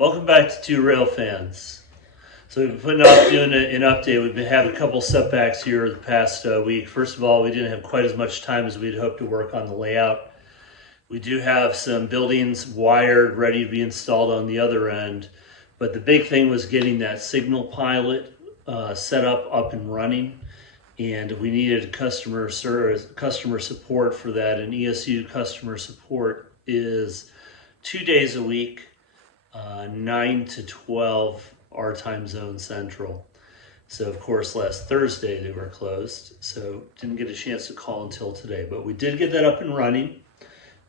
Welcome back to Two Rail Fans. So we've been putting off doing an update. We've been having a couple setbacks here the past week. First of all, we didn't have quite as much time as we'd hoped to work on the layout. We do have some buildings wired, ready to be installed on the other end. But the big thing was getting that SignalPilot set up and running. And we needed customer support for that. And ESU customer support is 2 days a week. 9 to 12 our time zone central. So of course last Thursday they were closed, so didn't get a chance to call until today, but we did get that up and running,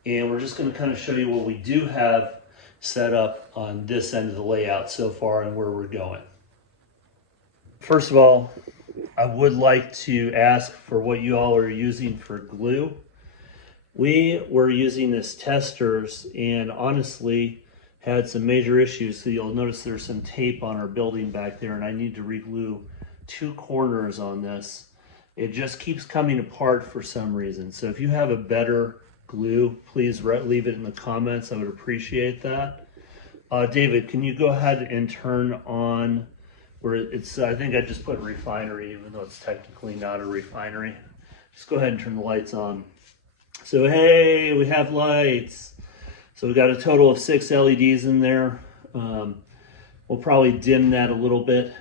and we're just going to kind of show you what we do have set up on this end of the layout so far and where we're going. First of all, I would like to ask for what you all are using for glue. We were using this testers and honestly had some major issues. So you'll notice there's some tape on our building back there, and I need to re-glue 2 corners on this. It just keeps coming apart for some reason. So if you have a better glue, please leave it in the comments. I would appreciate that. David, can you go ahead and turn on where it's, I think I just put refinery, even though it's technically not a refinery. Just go ahead and turn the lights on. So hey, we have lights. So we've got a total of 6 LEDs in there. We'll probably dim that a little bit.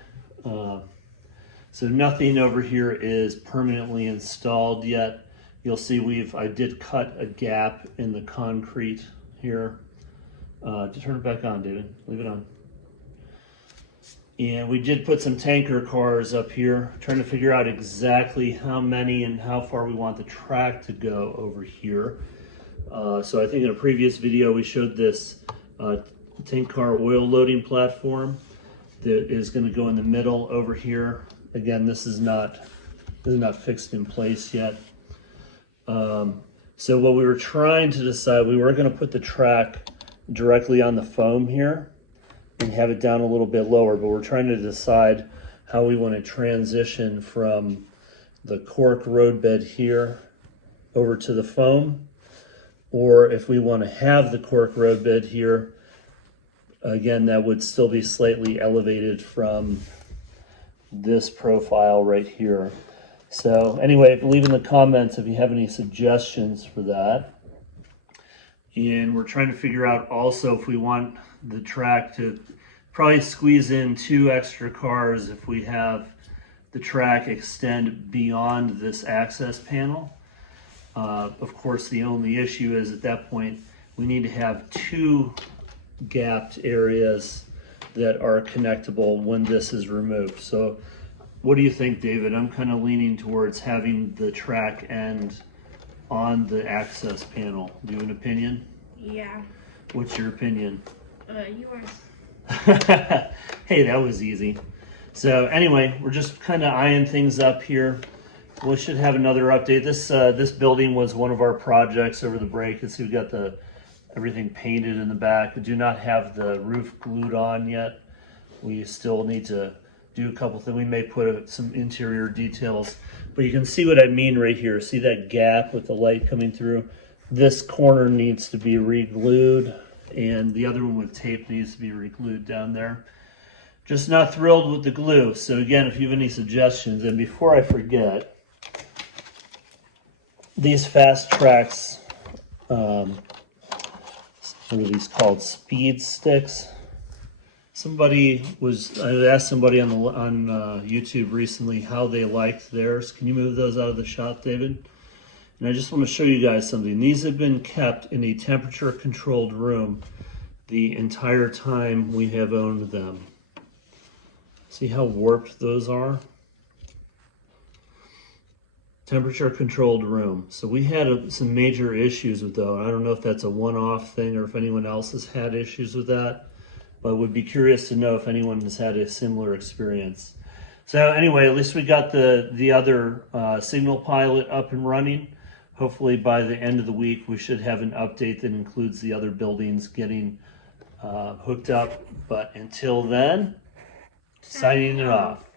So nothing over here is permanently installed yet. You'll see I did cut a gap in the concrete here. Just turn it back on, David. Leave it on. And we did put some tanker cars up here, trying to figure out exactly how many and how far we want the track to go over here. So I think in a previous video we showed this tank car oil loading platform that is going to go in the middle over here. Again, this is not fixed in place yet. So what we were trying to decide, we were going to put the track directly on the foam here and have it down a little bit lower, but we're trying to decide how we want to transition from the cork roadbed here over to the foam, or if we want to have the cork roadbed here, again, that would still be slightly elevated from this profile right here. So anyway, leave in the comments if you have any suggestions for that. And we're trying to figure out also if we want the track to probably squeeze in 2 extra cars if we have the track extend beyond this access panel. Of course, the only issue is at that point we need to have 2 gapped areas that are connectable when this is removed. So what do you think, David? I'm kind of leaning towards having the track end on the access panel. Do you have an opinion? Yeah. What's your opinion? Yours. Hey, that was easy. So anyway, we're just kind of eyeing things up here. We should have another update. This building was one of our projects over the break. And see, we got everything painted in the back. We do not have the roof glued on yet. We still need to do a couple things. We may put some interior details, but you can see what I mean right here. See that gap with the light coming through? This corner needs to be re-glued, and the other one with tape needs to be re-glued down there. Just not thrilled with the glue. So again, if you have any suggestions, and before I forget, these fast tracks, what are these called? Speed sticks. I asked somebody on YouTube recently how they liked theirs. Can you move those out of the shot, David? And I just want to show you guys something. These have been kept in a temperature controlled room the entire time we have owned them. See how warped those are? Temperature controlled room. So we had some major issues with those. I don't know if that's a one-off thing or if anyone else has had issues with that, but would be curious to know if anyone has had a similar experience. So anyway, at least we got the other SignalPilot up and running. Hopefully by the end of the week, we should have an update that includes the other buildings getting hooked up. But until then, signing it off.